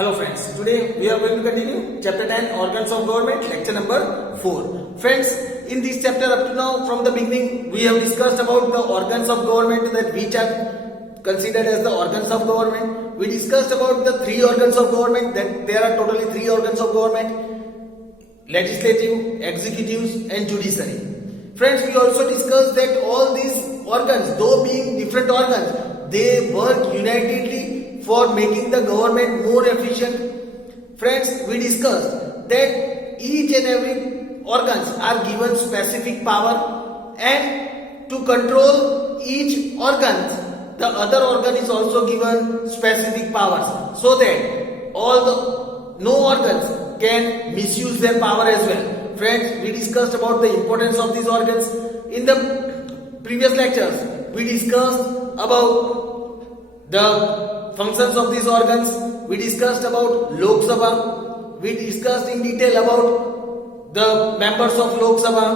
Hello friends, today we are going to continue chapter 10 organs of government, lecture number 4. Friends, in this chapter up to now from the beginning we have discussed about the organs of government that which are considered as the organs of government. We discussed about the 3 organs of government, that there are totally 3 organs of government: legislative, executives and judiciary. Friends, we also discussed that all these organs, though being different organs, they work unitedly for making the government more efficient. Friends, we discussed that each and every organs are given specific power, and to control each organ, the other organ is also given specific powers, so that no organs can misuse their power as well. Friends, we discussed about the importance of these organs. In the previous lectures, we discussed about the functions of these organs. We discussed about Lok Sabha. We discussed in detail about the members of Lok Sabha,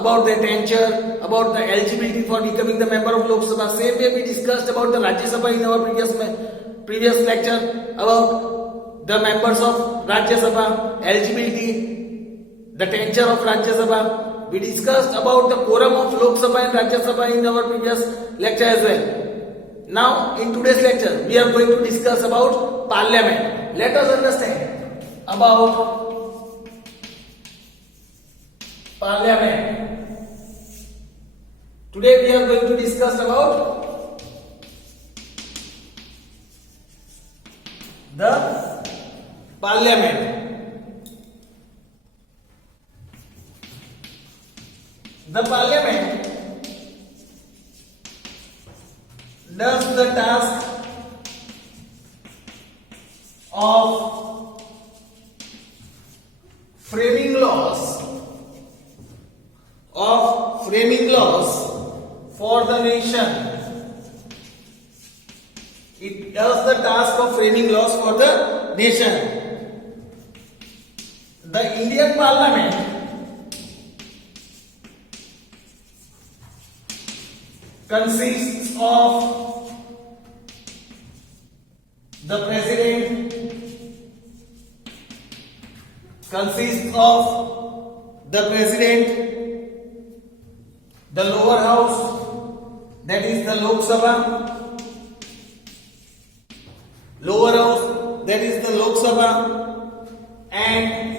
about their tenure, about the eligibility for becoming the member of Lok Sabha. Same way we discussed about the Rajya Sabha in our previous lecture, about the members of Rajya Sabha, eligibility, the tenure of Rajya Sabha. We discussed about the quorum of Lok Sabha and Rajya Sabha in our previous lecture as well. Now, in today's lecture, we are going to discuss about Parliament. Let us understand about Parliament. Today we are going to discuss about the Parliament. The Parliament does the task of framing laws for the nation. It does the task of framing laws for the nation. The Indian Parliament consists of the President, the lower house, that is the Lok Sabha, and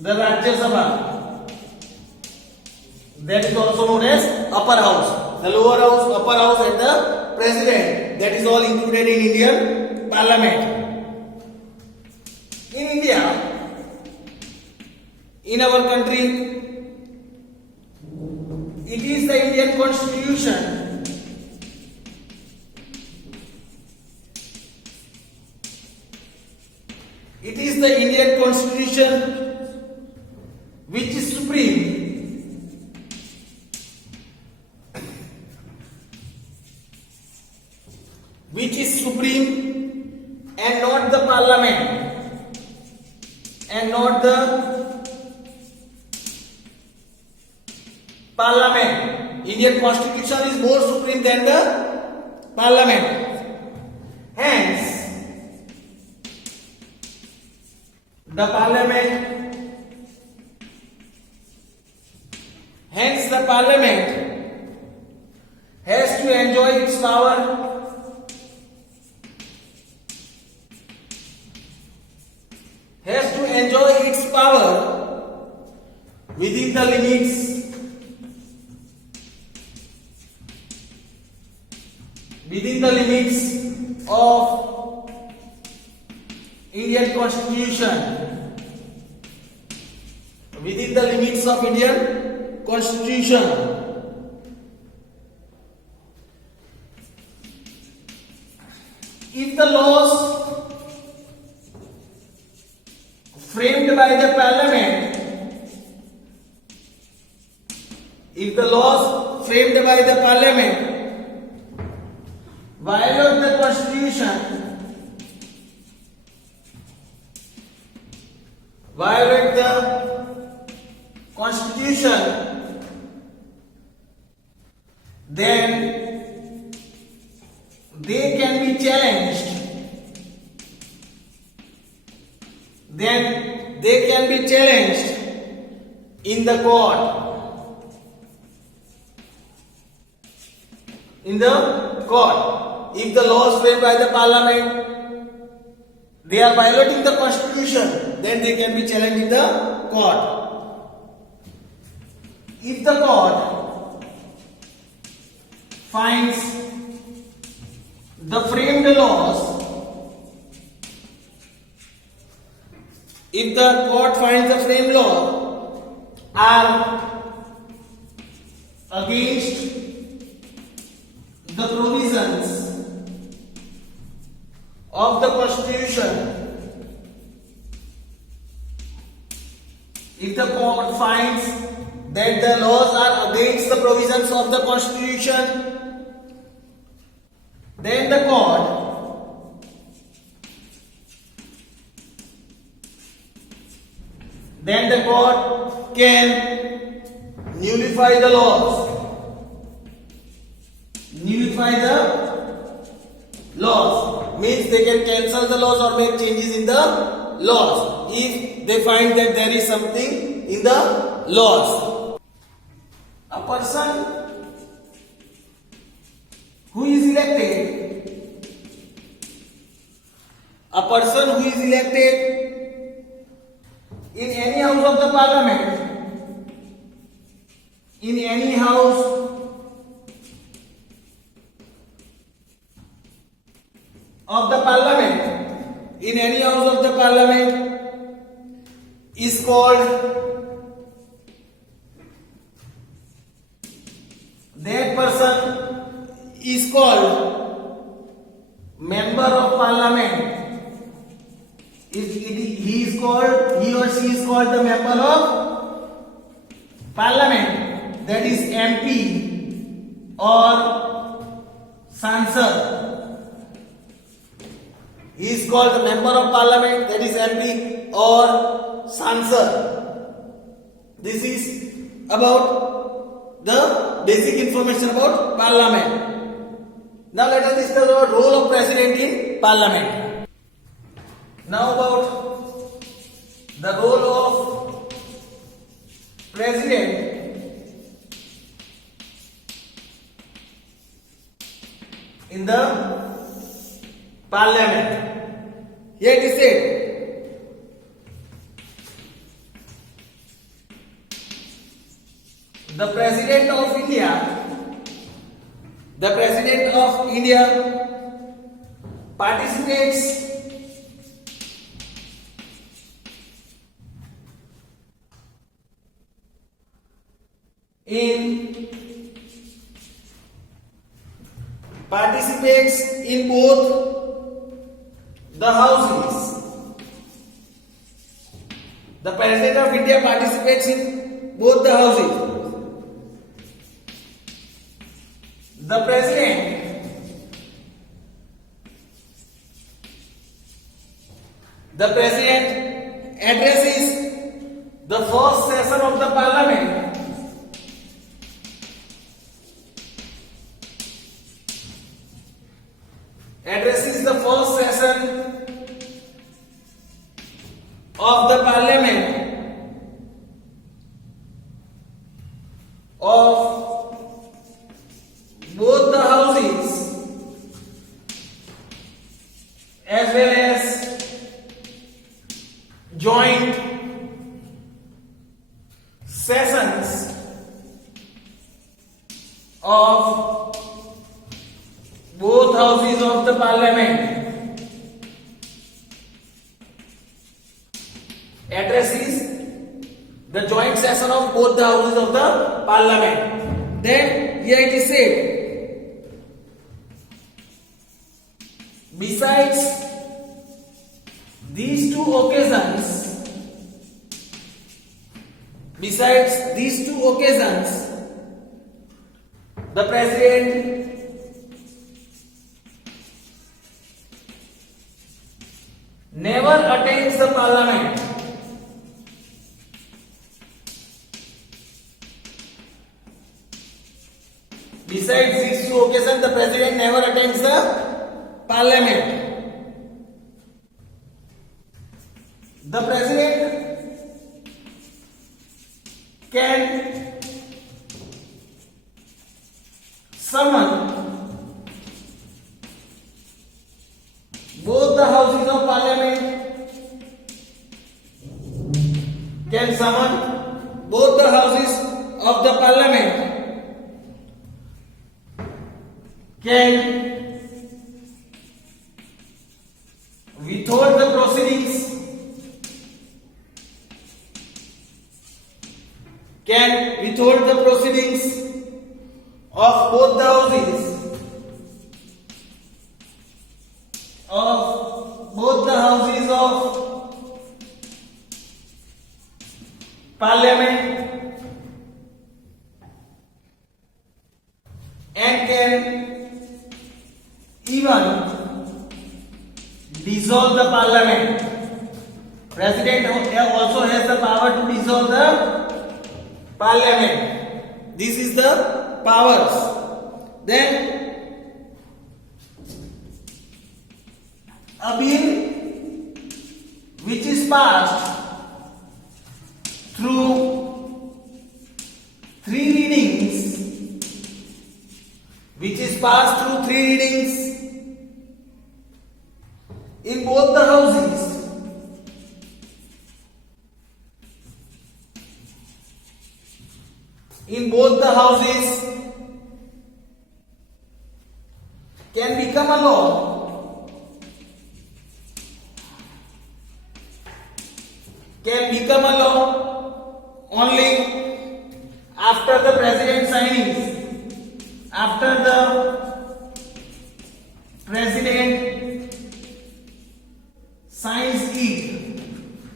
the Rajya Sabha, that is also known as upper house. The lower house, upper house and the president, that is all included in Indian Parliament. In India, in our country, it is the Indian Constitution which is supreme. And not the Parliament, Indian Constitution is more supreme than the Parliament. Hence, the Parliament has to enjoy its power within the limits of Indian Constitution. If the laws framed by the Parliament violate the Constitution, then they can be challenged then they can be challenged in the court. In the court, if the laws framed by the parliament, they are violating the constitution, then they can be challenged in the court. If the court finds the framed laws, if the court finds the framed law are against the provisions of the constitution, if the court finds that the laws are against the provisions of the constitution, then the court can nullify the laws. Nullify the laws means they can cancel the laws or make changes in the laws if they find that there is something in the laws. A person who is elected, in any house of the parliament, in any house of the parliament, in any house of the parliament is called, that person is called member of parliament. He or she is called the member of parliament, that is MP or Sansad. He is called the member of parliament, that is MP or Sansad. This is about the basic information about parliament. Now let us discuss about role of president in parliament. Now about the role of president in the parliament. Here it is said, the President of India participates in both the houses. The President of India participates in both the houses. The President addresses the first session of the parliament. Addresses the first session of the parliament of both the houses as well as joint sessions of both houses of the parliament. Addresses the joint session of both the houses of the parliament. Then here it is said, besides these two occasions, the President never attends the parliament. Besides these two occasions, the President never attends the parliament. The can summon both the houses of parliament, can summon both the houses of the parliament, can withhold the proceedings, can withhold the proceedings of both the houses of parliament, and can even dissolve the parliament. President also has the power to dissolve the parliament. This is the powers. Then a bill which is passed through three readings, in both the houses, can become a law, only after the president signs it.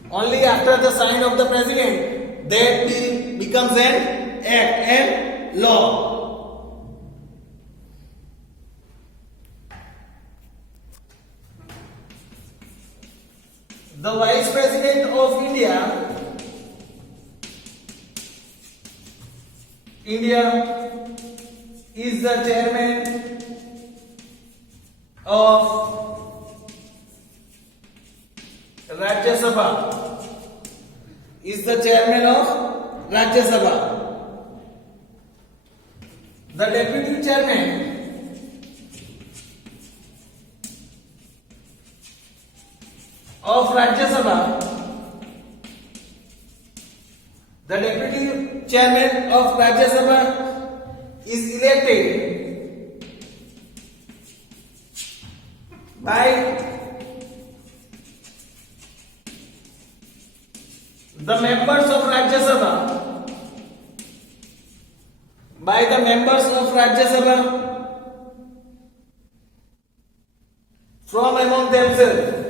Only after the sign of the president, that bill becomes an act and law. The Vice President of India is the chairman of Rajya Sabha. The deputy chairman of Rajya Sabha, is elected by the members of Rajya Sabha, from among themselves.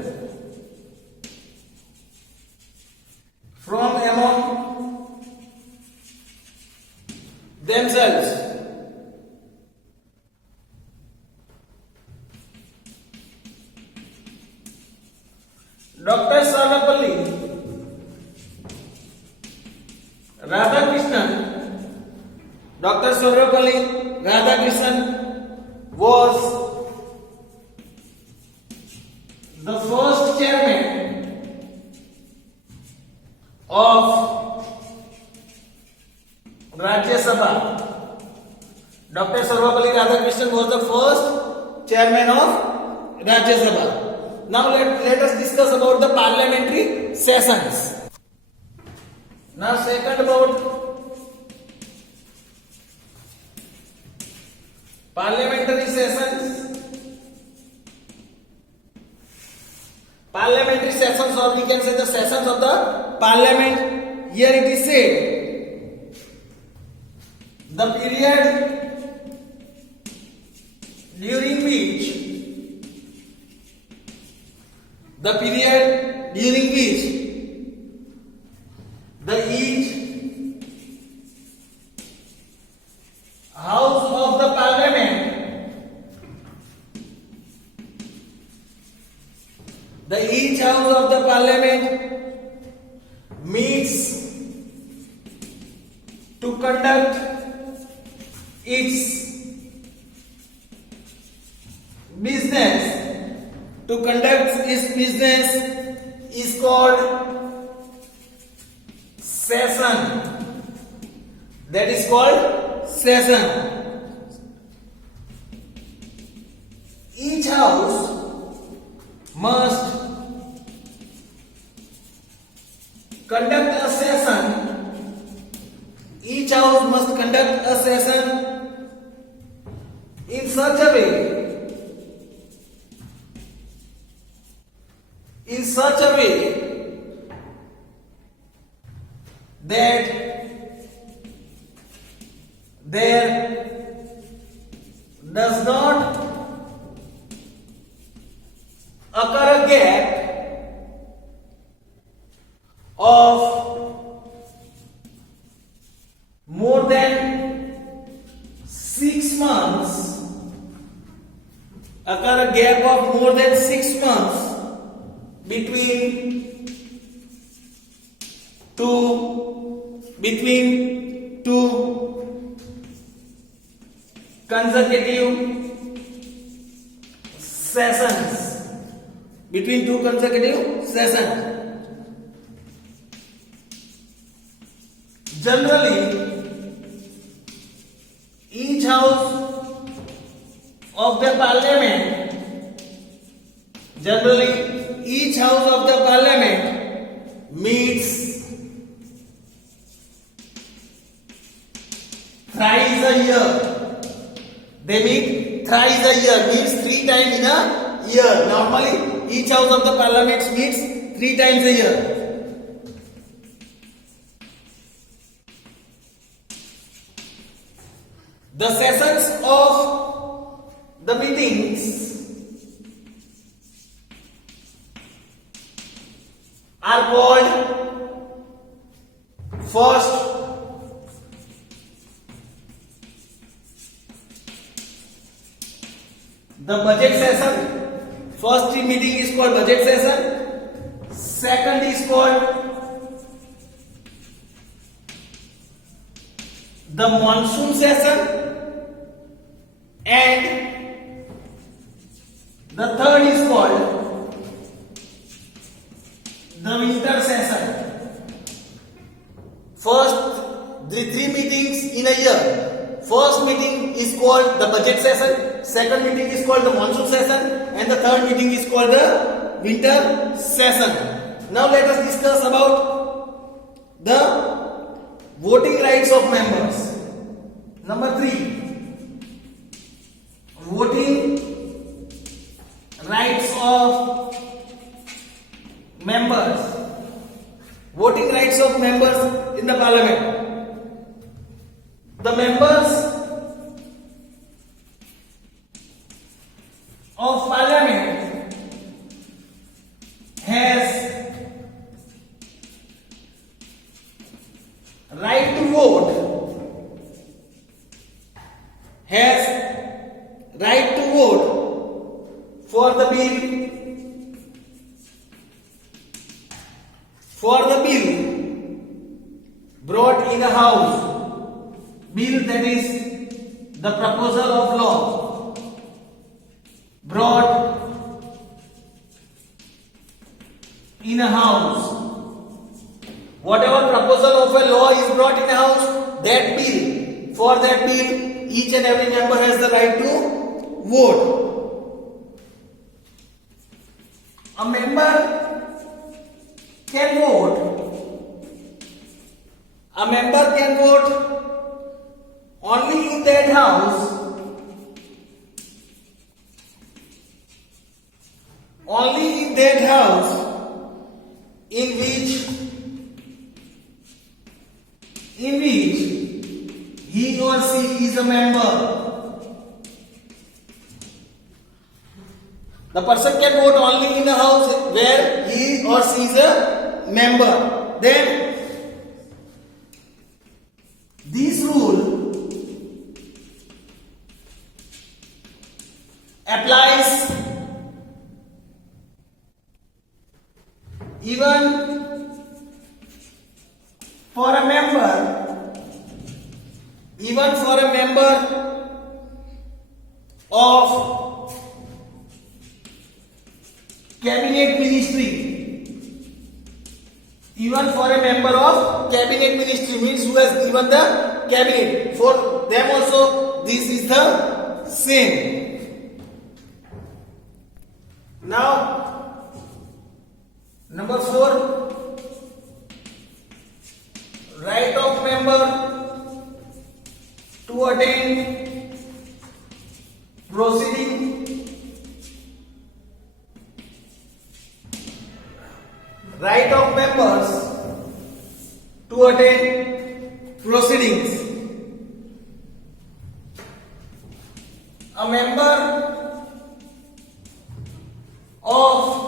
Dr. Sarvepalli Radhakrishnan was the first chairman of Rajya Sabha. Dr. Sarvepalli Radhakrishnan was the first chairman of Rajya Sabha. Now let us discuss about the parliamentary sessions. Now second about parliamentary sessions. Parliamentary sessions, or we can say the sessions of the parliament. Here it is said, the period during which each house of the parliament meets to conduct its business is called session. That is called session. Each house must conduct a session. Each house must conduct a session in such a way that there does not occur a gap of more than 6 months, between two consecutive sessions. Generally, each house of the parliament meets thrice a year. They meet thrice a year, means 3 times in a year. Normally, each house of the parliament meets 3 times a year. The sessions of the meetings are called first the budget session. First meeting is called budget session. Second is called the monsoon session. And the third is called the winter session. First, the 3 meetings in a year. First meeting is called the budget session. Second meeting is called the monsoon session. And the third meeting is called the winter session. Now let us discuss about the voting rights of members. Number 3. Voting rights of members. Voting rights of members in the parliament. The members of parliament has right to vote. For the bill brought in the house, bill that is the proposal of law brought in a house. Whatever proposal of a law is brought in a house, for that bill, each and every member has the right to vote. A member can vote only in that house in which he or she is a member. The person can vote only in a house where he or she is a member. Then this rule applies even for a member of cabinet ministry. Even for a member of cabinet ministry, means who has given the cabinet. For them also this is the same. Now number 4, right of member to attend proceeding. Right of members to attend proceedings. A member of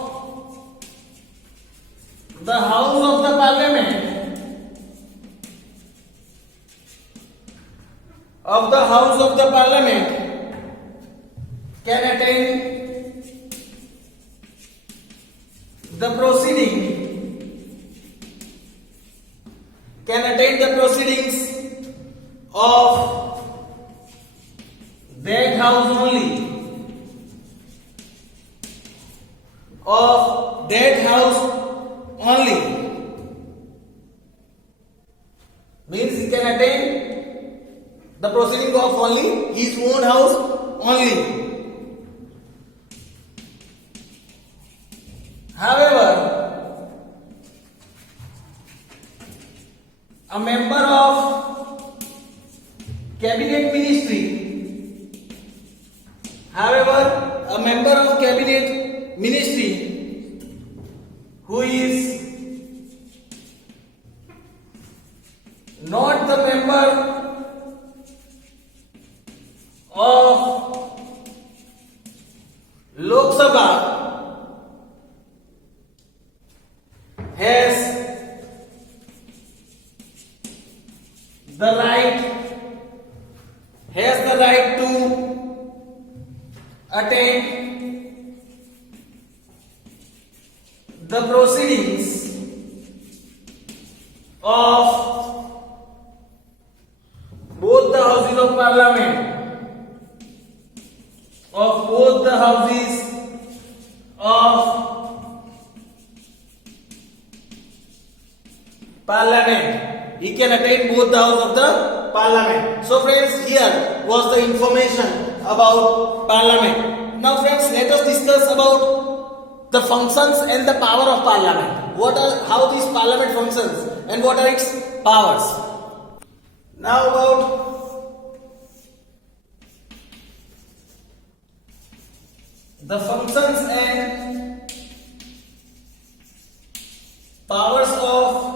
the House of the Parliament can attend the proceedings of that house only, means he can attend the proceeding of only his own house only. However, a member of cabinet ministry who is not the member of Lok Sabha has the right to attend the proceedings of both the houses of parliament. He can attend both the house of the parliament. So friends, here was the information about parliament. Now friends, let us discuss about the functions and the power of parliament. How this parliament functions and what are its powers. Now about the functions and powers of.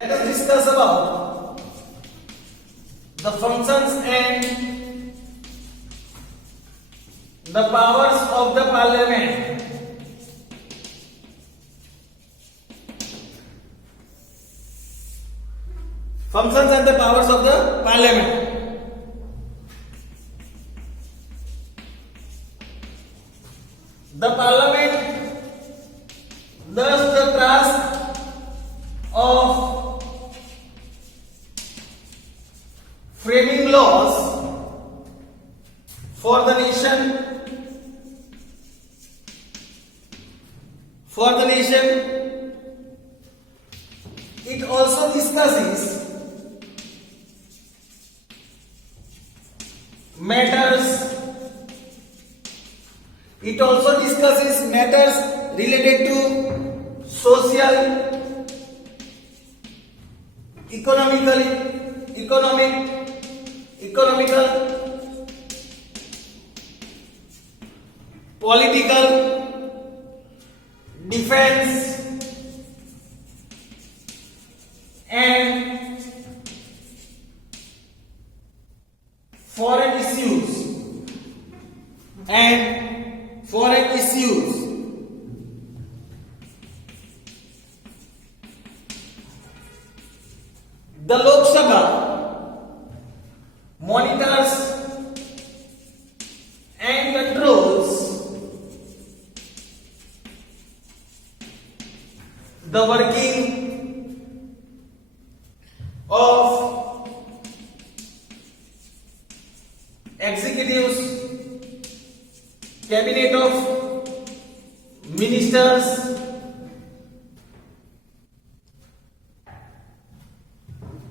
Let us discuss about the functions and the powers of the parliament. Functions and the powers of the parliament. The parliament does the task of framing laws for the nation. It also discusses matters related to social, economical, political, defense, and foreign issues. The Lok Sabha monitors and controls the working of executives, cabinet of ministers,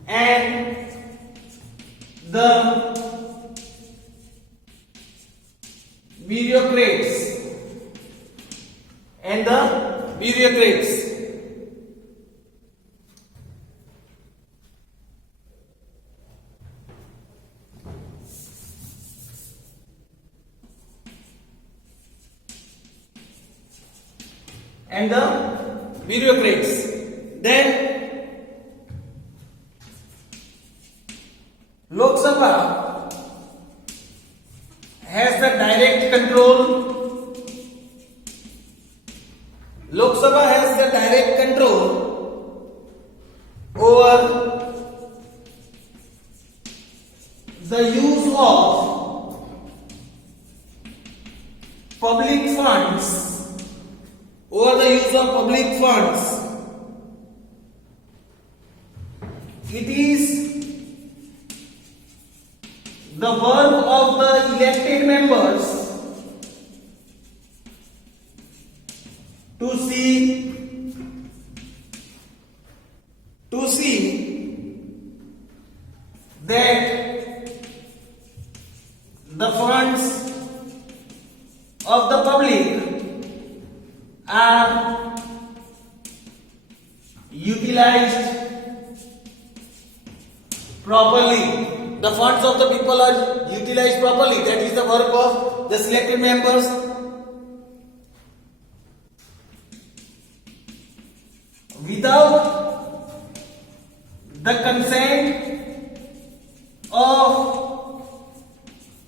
and the bureaucrats and the bureaucrats. And the bureaucrats. Then Lok Sabha has the direct control. Lok Sabha has the direct control over the use of public funds. Over the use of public funds. It is the work of the elected members to see that the funds of the public are utilized properly. The funds of the people are utilized properly. That is the work of the selected members. Without the consent of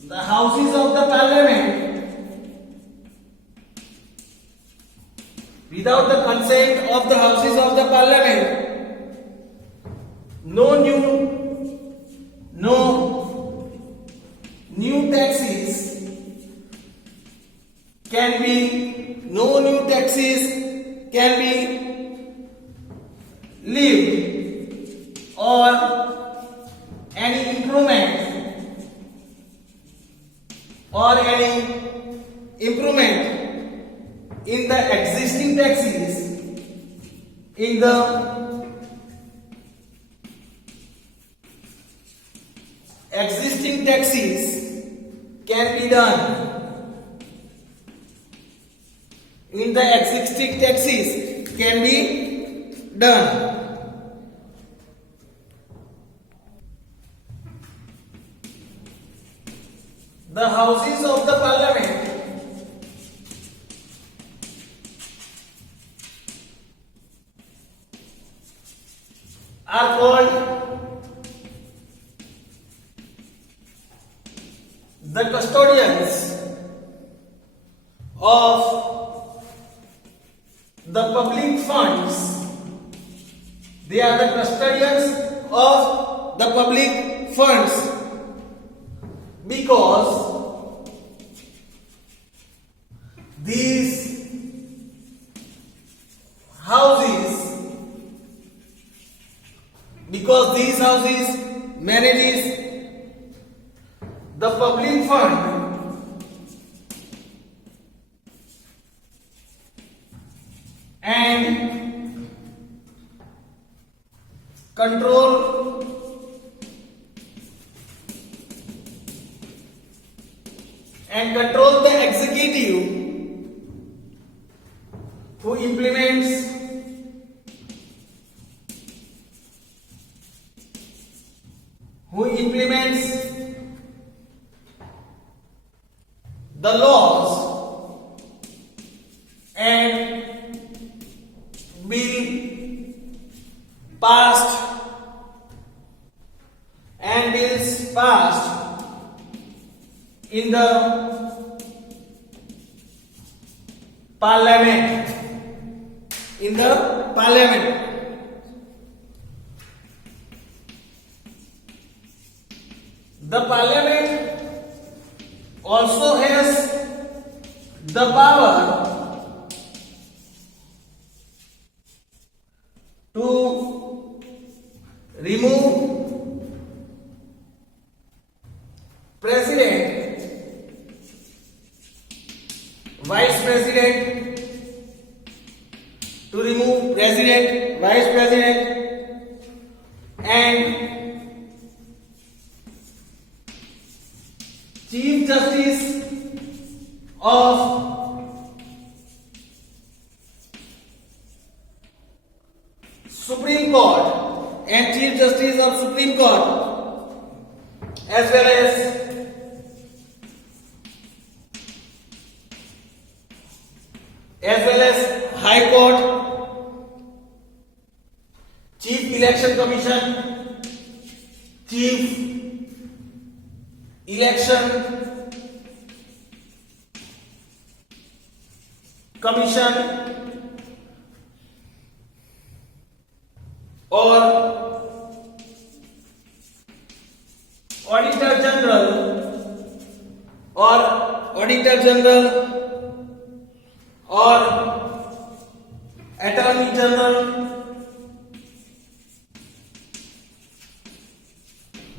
the houses of the parliament, without the consent of the houses of the parliament, no new taxes can be levied or any improvement in the existing taxes can be done. The houses of the parliament are called the custodians of the public funds. They are the custodians of the public funds because these houses manages the public fund and control the executive who implements the laws and bill passed and bills passed in the parliament. The parliament also has the power to remove president, vice president, to remove president, vice president, and Justice of Supreme Court and Chief Justice of Supreme Court, as well as High Court, Chief Election Commission, Chief Election Commission, or Auditor General, or Attorney General.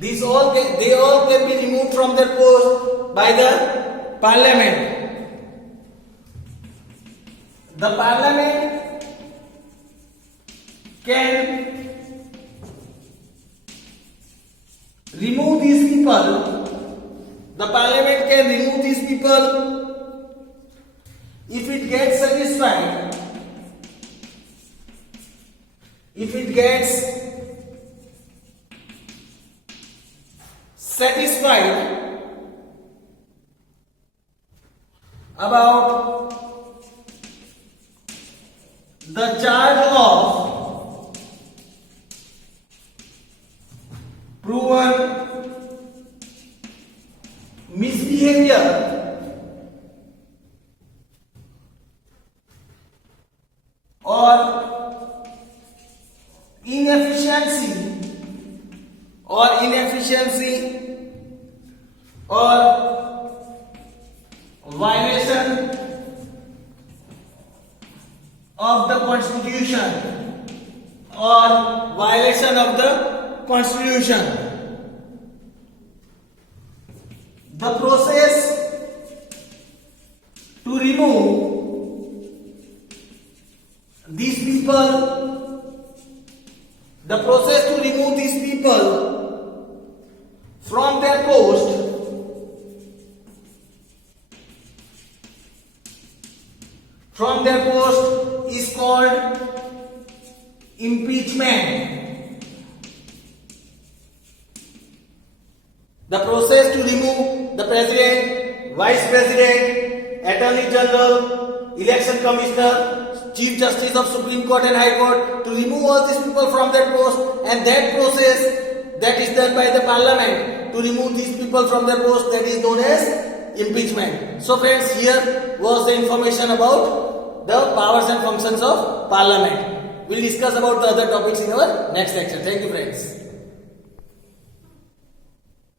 They all can be removed from their post by the Parliament. The Parliament can remove these people. The Parliament can remove these people if it gets satisfied. If it gets satisfied about the charge of proven misbehavior or inefficiency or violation of the Constitution The process to remove these people from their post is called impeachment. The process to remove the President, Vice President, Attorney General, Election Commissioner, Chief Justice of Supreme Court and High Court, to remove all these people from their post, and that process that is done by the Parliament to remove these people from their post, that is known as impeachment. So friends, here was the information about the powers and functions of Parliament. We'll discuss about the other topics in our next lecture. Thank you friends.